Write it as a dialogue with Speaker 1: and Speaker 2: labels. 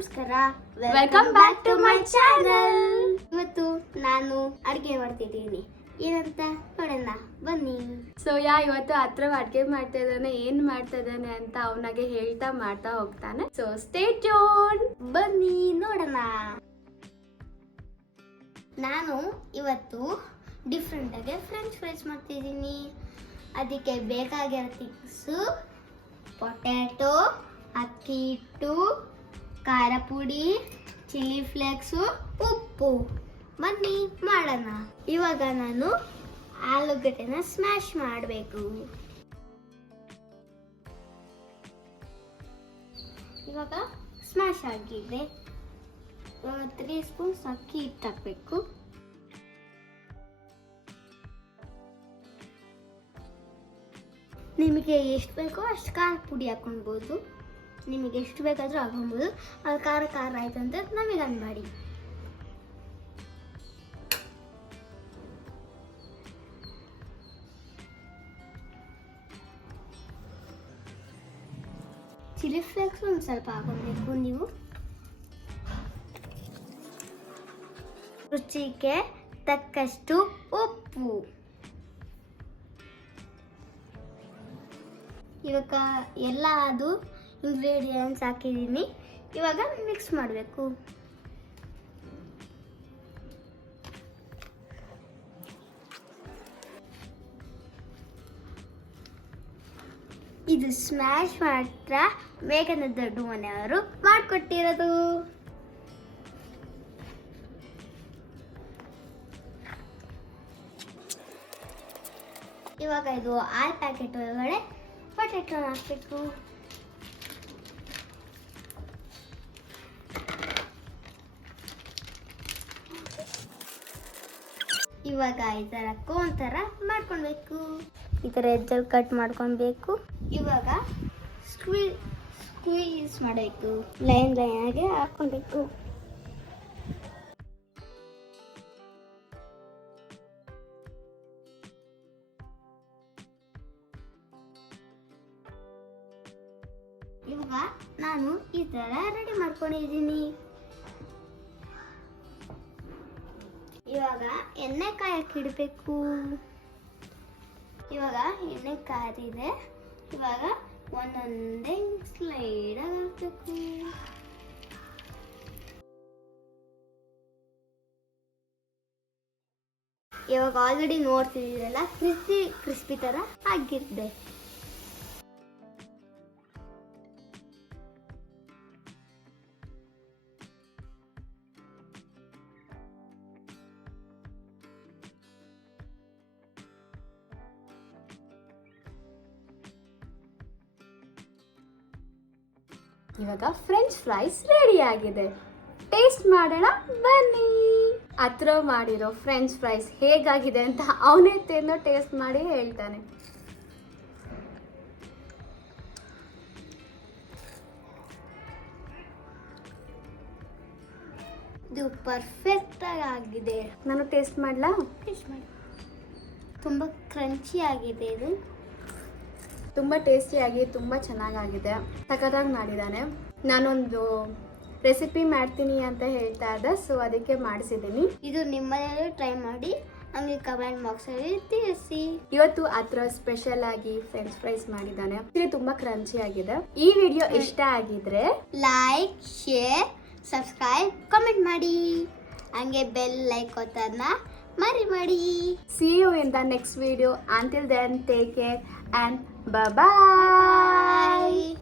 Speaker 1: ನಮಸ್ಕಾರ.
Speaker 2: Welcome back to my channel
Speaker 1: ಇವತ್ತು ನಾನು ಅಡುಗೆ ಮಾಡ್ತಿದ್ದೀನಿ. ಏನಂತ ನೋಡೋಣ ಬನ್ನಿ.
Speaker 2: ಸೊ ಯಾ ಇವತ್ತು ಹತ್ರ ಅಡುಗೆ ಮಾಡ್ತಾ ಇದ್ದಾನೆ ಏನ್ ಮಾಡ್ತಾ ಇದ್ದಾನೆ ಅಂತ ಅವನಾಗೆ ಹೇಳ್ತಾ ಮಾಡ್ತಾ ಹೋಗ್ತಾನೆ. ಸೊ ಸ್ಟೇ
Speaker 1: ಬನ್ನಿ ನೋಡೋಣ. ನಾನು ಇವತ್ತು ಡಿಫ್ರೆಂಟ್ ಆಗಿ ಫ್ರೆಂಚ್ ಫ್ರೈಸ್ ಮಾಡ್ತಿದ್ದೀನಿ. ಅದಕ್ಕೆ ಬೇಕಾಗಿರೋ ಥಿಂಗ್ಸು ಪೊಟ್ಯಾಟೊ ಅಕ್ಕಿ ಹಿಟ್ಟು ಖಾರ ಪುಡಿ, ಚಿಲ್ಲಿ ಫ್ಲೇಕ್ಸು, ಉಪ್ಪು. ಬನ್ನಿ, ಮಾಡೋಣ. ಇವಾಗ ನಾನು ಆಲೂಗಡ್ಡೆನ ಸ್ಮ್ಯಾಶ್ ಮಾಡಬೇಕು. ಇವಾಗ ಸ್ಮ್ಯಾಶ್ ಆಗಿದೆ. ತ್ರೀ ಸ್ಪೂನ್ಸ್ ಅಕ್ಕಿ ಹಿಟ್ಟು ಹಾಕಬೇಕು. ನಿಮಗೆ ಎಷ್ಟು ಬೇಕೋ ಅಷ್ಟು ಖಾರ ಪುಡಿ ಹಾಕೊಳ್ಬೋದು ನಿಮಗೆ ಎಷ್ಟು ಬೇಕಾದರೂ ಹಾಕೊಬೋದು ಅದು ಖಾರ ಖಾರ ಆಯ್ತು ಅಂತ ನಮಗೆ ಅನ್ಬೇಡಿ. ಚಿಲ್ಲಿ ಫ್ಲೇಕ್ಸ್ ಒಂದು ಸ್ವಲ್ಪ ಹಾಕೊಬೇಕು ನೀವು. ರುಚಿಗೆ ತಕ್ಕಷ್ಟು ಉಪ್ಪು. ಇವಾಗ ಎಲ್ಲ ಅದು ಇಂಗ್ರೀಡಿಯೆಂಟ್ಸ್ ಹಾಕಿದ್ದೀನಿ. ಇವಾಗ ಮಿಕ್ಸ್ ಮಾಡಬೇಕು. ಇದು ಸ್ಮ್ಯಾಶ್ ಮಾತ್ರ ಮೇಘನ ದೊಡ್ಡ ಮನೆಯವರು ಮಾಡಿಕೊಟ್ಟಿರೋದು. ಇವಾಗ ಇದು ಆಲ್ ಪ್ಯಾಕೆಟ್ ಒಳಗಡೆ ಪೊಟ್ಯಾಟೊ ಹಾಕಬೇಕು. ಇವಾಗ ಈ ಥರ ಕೋನ್ ಥರ ಮಾಡ್ಕೊಳ್ಬೇಕು. ಈ ಥರ ಎಜ್ಜಲ್ಲಿ ಕಟ್ ಮಾಡ್ಕೊಳ್ಬೇಕು. ಇವಾಗ ಸ್ಕ್ವೀ ಸ್ಕ್ವೀಸ್ ಮಾಡಬೇಕು. ಲೈನ್ ಲೈನ್ ಆಗಿ ಹಾಕ್ಕೊಳ್ಬೇಕು ಇವಾಗ ನಾನು ಈ ಥರ ರೆಡಿ ಮಾಡ್ಕೊಂಡಿದ್ದೀನಿ. ಇವಾಗ ಎಣ್ಣೆ ಕಾಯಕ್ಕೆ ಇಡಬೇಕು. ಇವಾಗ ಎಣ್ಣೆ ಕಾದಿದೆ ಇವಾಗ ಒಂದೊಂದೇ ಸ್ಲೈಡ್ ಹಾಕಬೇಕು. ಇವಾಗ ಆಲ್ರೆಡಿ ನೋಡ್ತಿದ್ದೀರಲ್ಲ ಕ್ರಿಸ್ಪಿ ಕ್ರಿಸ್ಪಿ ಥರ ಆಗಿರ್ದೆ
Speaker 2: ಇವಾಗ ಫ್ರೆಂಚ್ ಫ್ರೈಸ್ ರೆಡಿ ಆಗಿದೆ. ಟೇಸ್ಟ್ ಮಾಡೋಣ, ಬನ್ನಿ. ಹತ್ರ ಮಾಡಿರೋ ಫ್ರೆಂಚ್ ಫ್ರೈಸ್ ಹೇಗಾಗಿದೆ ಅಂತ ಅವನೇ ತಿಂದು ಟೇಸ್ಟ್ ಮಾಡಿ ಹೇಳ್ತಾನೆ.
Speaker 1: ಇದು ಪರ್ಫೆಕ್ಟ್ ಆಗಿ ಆಗಿದೆ.
Speaker 2: ನಾನು ಟೇಸ್ಟ್ ಮಾಡ್ಲಾ?
Speaker 1: ಟೇಸ್ಟ್ ಮಾಡಿ. ತುಂಬ ಕ್ರಂಚಿ ಆಗಿದೆ ಇದು.
Speaker 2: ತುಂಬ ಟೇಸ್ಟಿಯಾಗಿ ತುಂಬ ಚೆನ್ನಾಗಾಗಿದೆ. ಸಖತ್ತಾಗಿ ಮಾಡಿದ್ದಾನೆ. ನಾನೊಂದು ರೆಸಿಪಿ ಮಾಡ್ತೀನಿ ಅಂತ ಹೇಳ್ತಾ ಇದ್ದೆ ಸೊ ಅದಕ್ಕೆ ಮಾಡಿಸಿದ್ದೀನಿ.
Speaker 1: ಇದು ನಿಮ್ಮಲ್ಲೇ ಟ್ರೈ ಮಾಡಿ ನಮಗೆ ಕಮೆಂಟ್ ಬಾಕ್ಸಲ್ಲಿ ತಿಳಿಸಿ.
Speaker 2: ಇವತ್ತು ಹತ್ರ ಸ್ಪೆಷಲ್ ಆಗಿ ಫ್ರೆಂಚ್ ಫ್ರೈಸ್ ಮಾಡಿದ್ದಾನೆ. ತುಂಬಾ ಕ್ರಂಚಿ ಆಗಿದೆ. ಈ ವಿಡಿಯೋ ಇಷ್ಟ ಆಗಿದ್ರೆ
Speaker 1: ಲೈಕ್ ಶೇರ್ ಸಬ್ಸ್ಕ್ರೈಬ್ ಕಮೆಂಟ್ ಮಾಡಿ. ಹಂಗೆ ಬೆಲ್ ಲೈಕ್ ಒತ್ತೋದನ್ನ ಮರಿ ಮಾಡಿ
Speaker 2: see you in the next video until then take care and bye